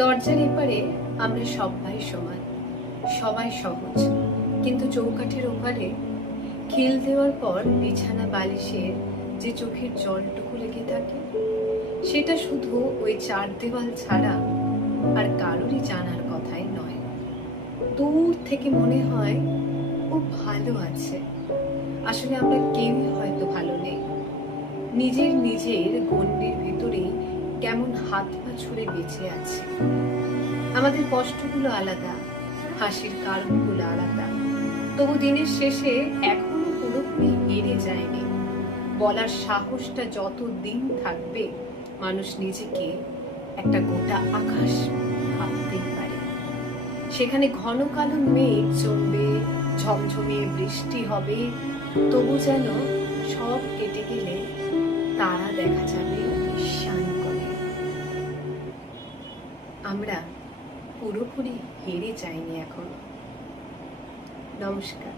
দরজার এপারে আমরা সবাই সমান, সবাই সহজ, কিন্তু চৌকাঠের ওপারে খিল দেওয়ার পর বিছানা বালিশের যে চোখের জলটুকু লেগে থাকে, সেটা শুধু ওই চার দেওয়াল ছাড়া আর কারোরই জানার কথাই নয়। দূর থেকে মনে হয় ও ভালো আছে, আসলে আমরা কেউই হয়তো ভালো নেই। নিজের গণ্ডির ভিতরেই কেমন হাত পা ছুড়ে বেঁচে আছে। আমাদের কষ্টগুলো আলাদা, হাসির কারণগুলো আলাদা, তবু দিনের শেষে এখনো পুরোপুরি হেরে যায়নি। বলার সাহসটা যত দিন থাকবে, মানুষ নিজেকে একটা গোটা আকাশ ভাবতেই পারে। সেখানে ঘন কালো মেঘ জমবে, ঝমঝমে বৃষ্টি হবে, তবু যেন সব কেটে গেলে তারা দেখা যাবে ঈশান করে। আমরা পুরোপুরি হেরে যাইনি এখনো। নমস্কার।